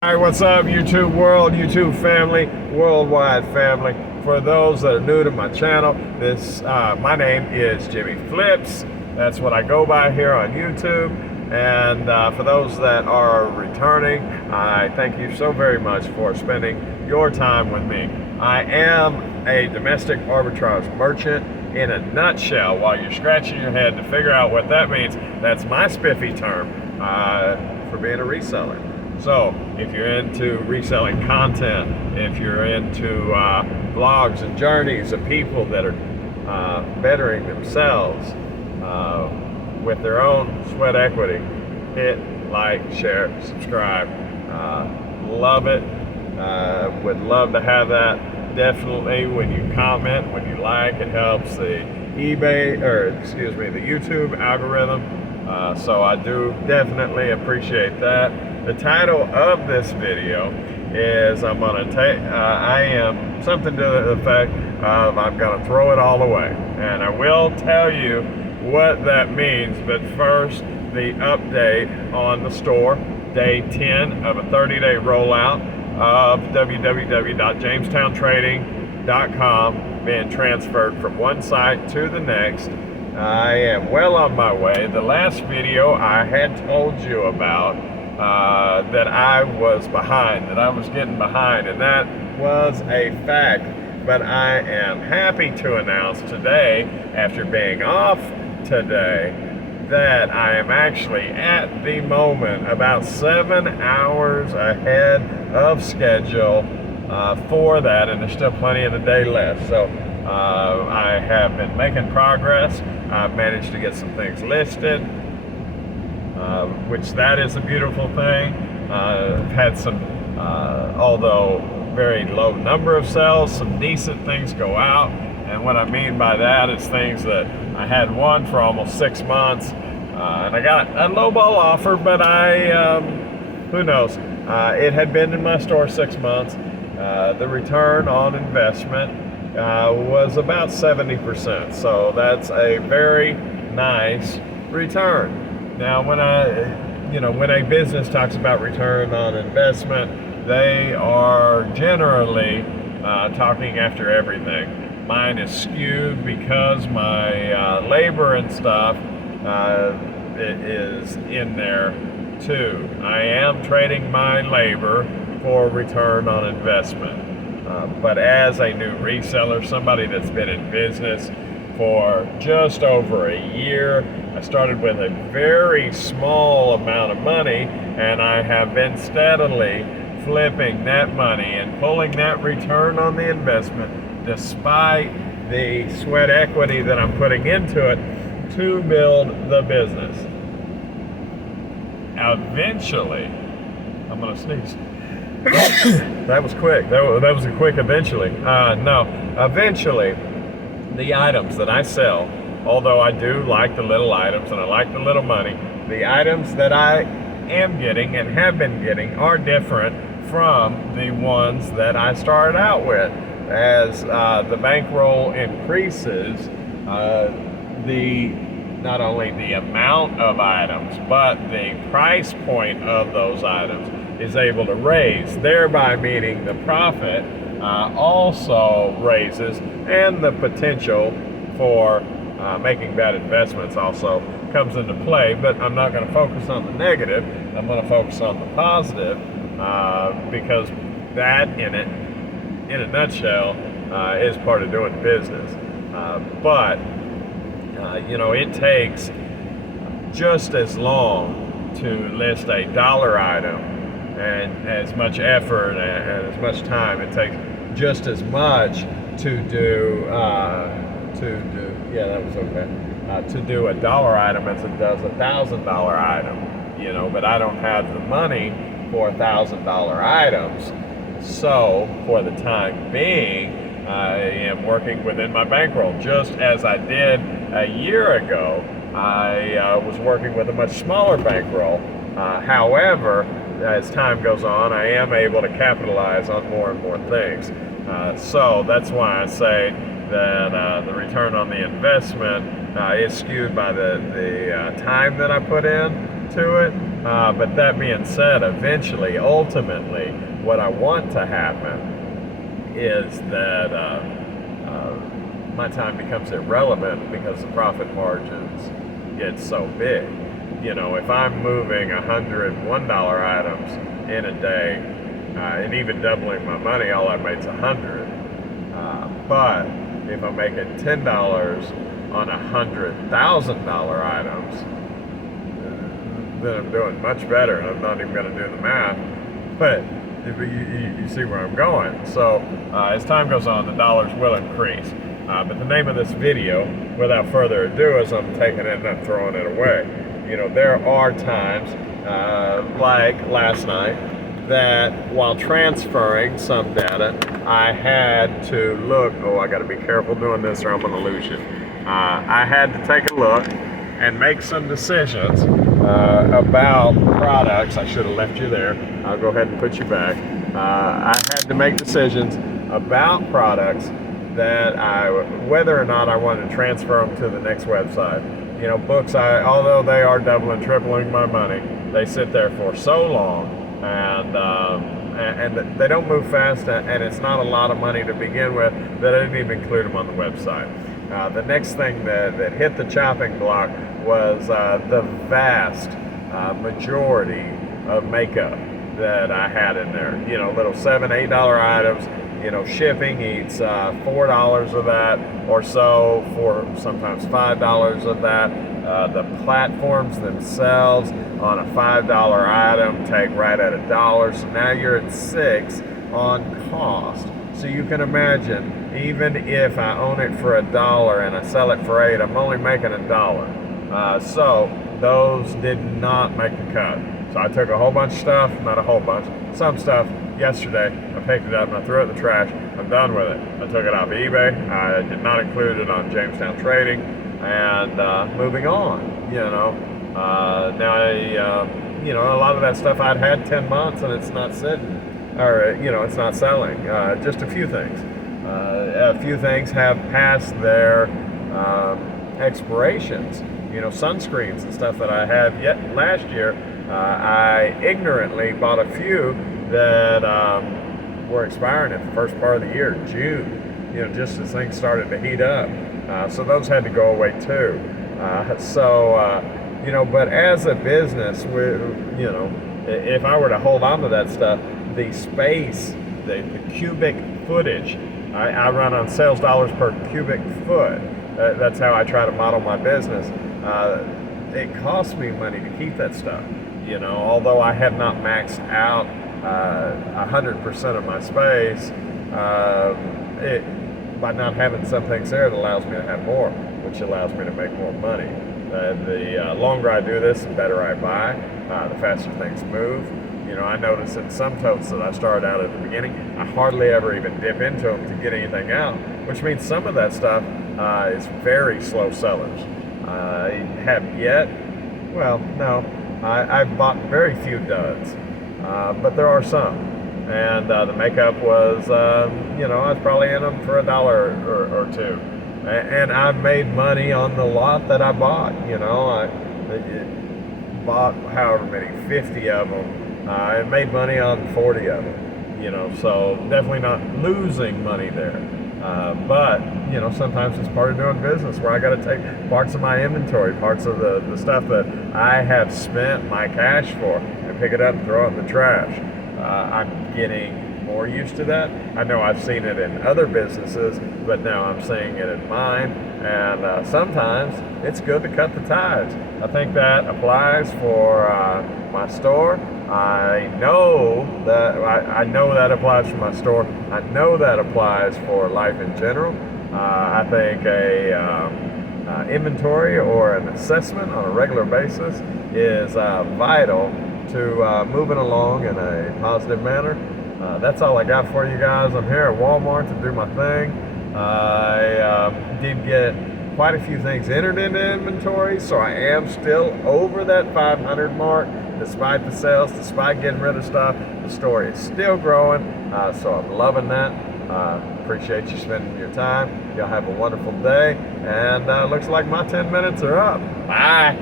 All right, what's up, YouTube world, YouTube family, worldwide family? For those that are new to my channel, my name is Jimmy Flips. That's what I go by here on YouTube. And for those that are returning, I thank you so very much for spending your time with me. I am a domestic arbitrage merchant in a nutshell. While you're scratching your head to figure out what that means, that's my spiffy term for being a reseller. So if you're into reselling content, if you're into blogs and journeys of people that are bettering themselves with their own sweat equity, hit like, share, subscribe. Love it. Would love to have that. Definitely when you comment, when you like, it helps the the YouTube algorithm. So I do definitely appreciate that. The title of this video is I'm something to the effect of I'm going to throw it all away. And I will tell you what that means, but first, the update on the store, day 10 of a 30-day rollout of www.jamestowntrading.com being transferred from one site to the next. I am well on my way. The last video I had told you about that I was behind, that I was getting behind, and that was a fact. But I am happy to announce today, after being off today, that I am actually at the moment about 7 hours ahead of schedule for that, and there's still plenty of the day left. So I have been making progress. I've managed to get some things listed, which that is a beautiful thing. I've had some, although very low number of sales, some decent things go out. And what I mean by that is things that I had one for almost 6 months, and I got a lowball offer, but who knows? It had been in my store 6 months. The return on investment was about 70%, so that's a very nice return. Now, when a business talks about return on investment, they are generally talking after everything. Mine is skewed because my labor and stuff is in there too. I am trading my labor for return on investment. But as a new reseller, somebody that's been in business for just over a year, I started with a very small amount of money, and I have been steadily flipping that money and pulling that return on the investment despite the sweat equity that I'm putting into it to build the business. Eventually, I'm gonna sneeze. That was quick. That was a quick eventually. Eventually, the items that I sell, although I do like the little items and I like the little money, the items that I am getting and have been getting are different from the ones that I started out with. As the bankroll increases, not only the amount of items, but the price point of those items is able to raise, thereby meaning the profit also raises, and the potential for making bad investments also comes into play. But I'm not going to focus on the negative. I'm going to focus on the positive because that, in a nutshell, is part of doing business. It takes just as long to list a dollar item, and as much effort and as much time it takes just as much to do to do a dollar item as it does $1,000 item, but I don't have the money for $1,000 items. So for the time being, I am working within my bankroll, just as I did a year ago. I was working with a much smaller bankroll. However, as time goes on, I am able to capitalize on more and more things. So that's why I say that the return on the investment is skewed by the time that I put in to it. But that being said, eventually, ultimately, what I want to happen is that my time becomes irrelevant because the profit margins get so big. You know, if I'm moving $101 items in a day, and even doubling my money, all I make's $100. But if I'm making $10 on $100,000 items, then I'm doing much better. I'm not even going to do the math, but you see where I'm going. So as time goes on, the dollars will increase. But the name of this video, without further ado, is I'm taking it and I'm throwing it away. You know, there are times, like last night, that while transferring some data, I had to look. Oh, I got to be careful doing this or I'm going to lose you. I had to take a look and make some decisions about products. I should have left you there. I'll go ahead and put you back. I had to make decisions about products that whether or not I wanted to transfer them to the next website. You know, books, although they are doubling, tripling my money, they sit there for so long, and they don't move fast, and it's not a lot of money to begin with, that I didn't even include them on the website. The next thing that hit the chopping block was the vast majority of makeup that I had in there. You know, little $7, $8 items. You know, shipping eats $4 of that or so, for sometimes $5 of that. The platforms themselves on a $5 item take right at $1. So now you're at $6 on cost. So you can imagine, even if I own it for $1 and I sell it for $8, I'm only making $1. So those did not make the cut. So I took a whole bunch of stuff, not a whole bunch, some stuff yesterday. I picked it up and I threw it in the trash. I'm done with it. I took it off eBay. I did not include it on Jamestown Trading, and moving on. You know, now you know, a lot of that stuff I'd had 10 months and it's not sitting, or you know, it's not selling. Just a few things. A few things have passed their expirations. You know, sunscreens and stuff that I had yet last year. I ignorantly bought a few that were expiring at the first part of the year, June. You know, just as things started to heat up. So those had to go away too. You know, but as a business, you know, if I were to hold on to that stuff, the space, the cubic footage, I run on sales dollars per cubic foot. That's how I try to model my business. It costs me money to keep that stuff. You know, although I have not maxed out 100% of my space, by not having some things there, it allows me to have more, which allows me to make more money. The longer I do this, the better I buy, the faster things move. You know, I notice in some totes that I started out at the beginning, I hardly ever even dip into them to get anything out, which means some of that stuff is very slow sellers. I have yet, well, no, I've bought very few duds, but there are some. And the makeup was, you know, I was probably in them for $1 or two. And I made money on the lot that I bought. You know, I bought however many, 50 of them. I made money on 40 of them. You know, so definitely not losing money there. But, you know, sometimes it's part of doing business where I got to take parts of my inventory, parts of the stuff that I have spent my cash for, and pick it up and throw it in the trash. I'm getting more used to that. I know I've seen it in other businesses, but now I'm seeing it in mine. And sometimes it's good to cut the ties. I think that applies for my store. I know that applies for my store. I know that applies for life in general. I think a inventory or an assessment on a regular basis is vital to moving along in a positive manner. That's all I got for you guys. I'm here at Walmart to do my thing. I did get quite a few things entered into inventory, so I am still over that 500 mark. Despite the sales, despite getting rid of stuff, the store is still growing, so I'm loving that. Appreciate you spending your time. Y'all have a wonderful day, and looks like my 10 minutes are up. Bye.